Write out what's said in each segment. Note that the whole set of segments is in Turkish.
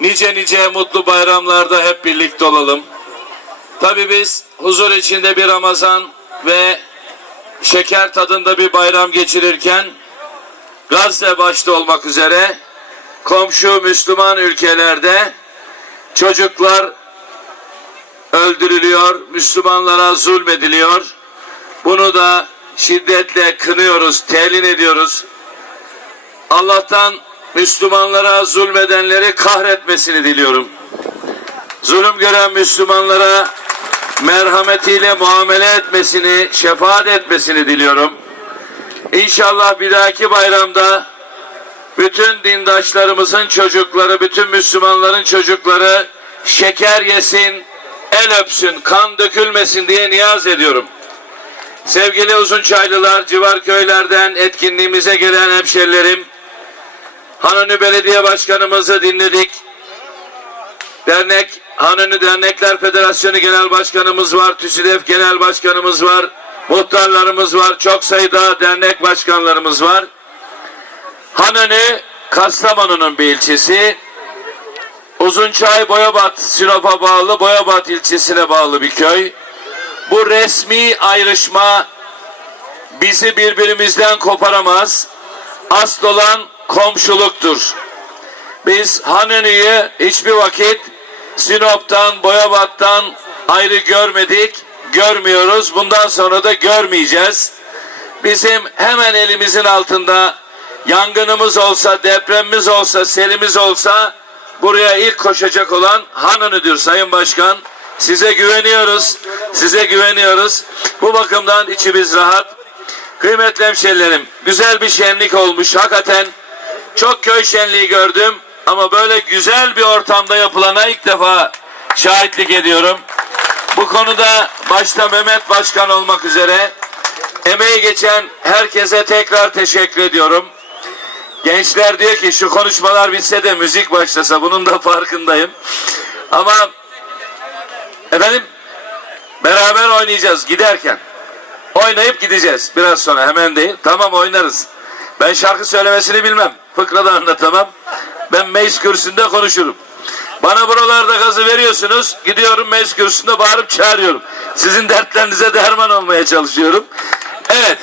nice nice mutlu bayramlarda hep birlikte olalım. Tabii biz huzur içinde bir Ramazan ve şeker tadında bir bayram geçirirken Gazze başta olmak üzere komşu Müslüman ülkelerde çocuklar öldürülüyor, Müslümanlara zulmediliyor. Bunu da şiddetle kınıyoruz, telin ediyoruz. Allah'tan Müslümanlara zulmedenleri kahretmesini diliyorum. Zulüm gören Müslümanlara merhametiyle muamele etmesini, şefaat etmesini diliyorum. İnşallah bir dahaki bayramda bütün dindaşlarımızın çocukları, bütün Müslümanların çocukları şeker yesin, el öpsün, kan dökülmesin diye niyaz ediyorum. Sevgili Uzunçaylılar, civar köylerden etkinliğimize gelen hemşerilerim, Hanönü Belediye Başkanımızı dinledik. Dernek, Hanönü Dernekler Federasyonu Genel Başkanımız var, TÜSİDEF Genel Başkanımız var, muhtarlarımız var, çok sayıda dernek başkanlarımız var. Hanönü, Kastamonu'nun bir ilçesi. Uzunçay, Boyabat, Sinop'a bağlı, Boyabat ilçesine bağlı bir köy. Bu resmi ayrışma bizi birbirimizden koparamaz. Asıl olan komşuluktur. Biz Hanönü'yü hiçbir vakit Sinop'tan, Boyabat'tan ayrı görmedik, görmüyoruz. Bundan sonra da görmeyeceğiz. Bizim hemen elimizin altında yangınımız olsa, depremimiz olsa, selimiz olsa buraya ilk koşacak olan Hanönü'dür Sayın Başkan. Size güveniyoruz, size güveniyoruz. Bu bakımdan içimiz rahat. Kıymetli hemşerilerim, güzel bir şenlik olmuş. Hakikaten çok köy şenliği gördüm ama böyle güzel bir ortamda yapılana ilk defa şahitlik ediyorum. Bu konuda başta Mehmet Başkan olmak üzere emeği geçen herkese tekrar teşekkür ediyorum. Gençler diyor ki şu konuşmalar bitse de müzik başlasa bunun da farkındayım. Ama efendim beraber oynayacağız giderken. Oynayıp gideceğiz biraz sonra hemen değil. Tamam oynarız. Ben şarkı söylemesini bilmem. Fıkra da anlatamam. Ben meclis kürsüsünde konuşurum. Bana buralarda gazı veriyorsunuz. Gidiyorum meclis kürsüsünde bağırıp çağırıyorum. Sizin dertlerinize derman olmaya çalışıyorum. Evet.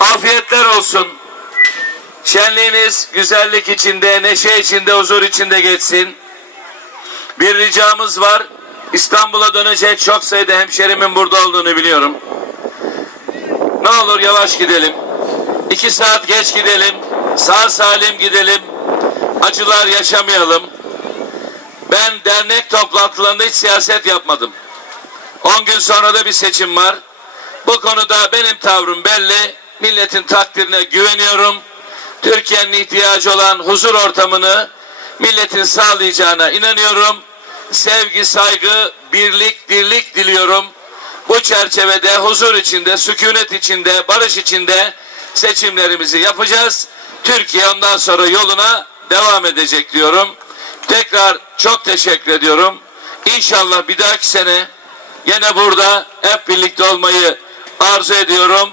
Afiyetler olsun. Şenliğiniz güzellik içinde, neşe içinde, huzur içinde geçsin. Bir ricamız var. İstanbul'a dönecek çok sayıda hemşerimin burada olduğunu biliyorum. Ne olur yavaş gidelim. İki saat geç gidelim. Sağ salim gidelim. Acılar yaşamayalım. Ben dernek toplantılarında hiç siyaset yapmadım. 10 gün sonra da bir seçim var. Bu konuda benim tavrım belli. Milletin takdirine güveniyorum. Türkiye'nin ihtiyacı olan huzur ortamını milletin sağlayacağına inanıyorum. Sevgi, saygı, birlik, dirlik diliyorum. Bu çerçevede huzur içinde, sükunet içinde, barış içinde seçimlerimizi yapacağız. Türkiye ondan sonra yoluna devam edecek diyorum. Tekrar çok teşekkür ediyorum. İnşallah bir dahaki sene yine burada hep birlikte olmayı arzu ediyorum.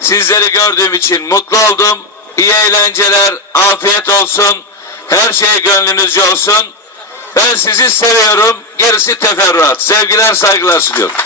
Sizleri gördüğüm için mutlu oldum. İyi eğlenceler, afiyet olsun. Her şey gönlünüzce olsun. Ben sizi seviyorum. Gerisi teferruat. Sevgiler, saygılar sunuyorum.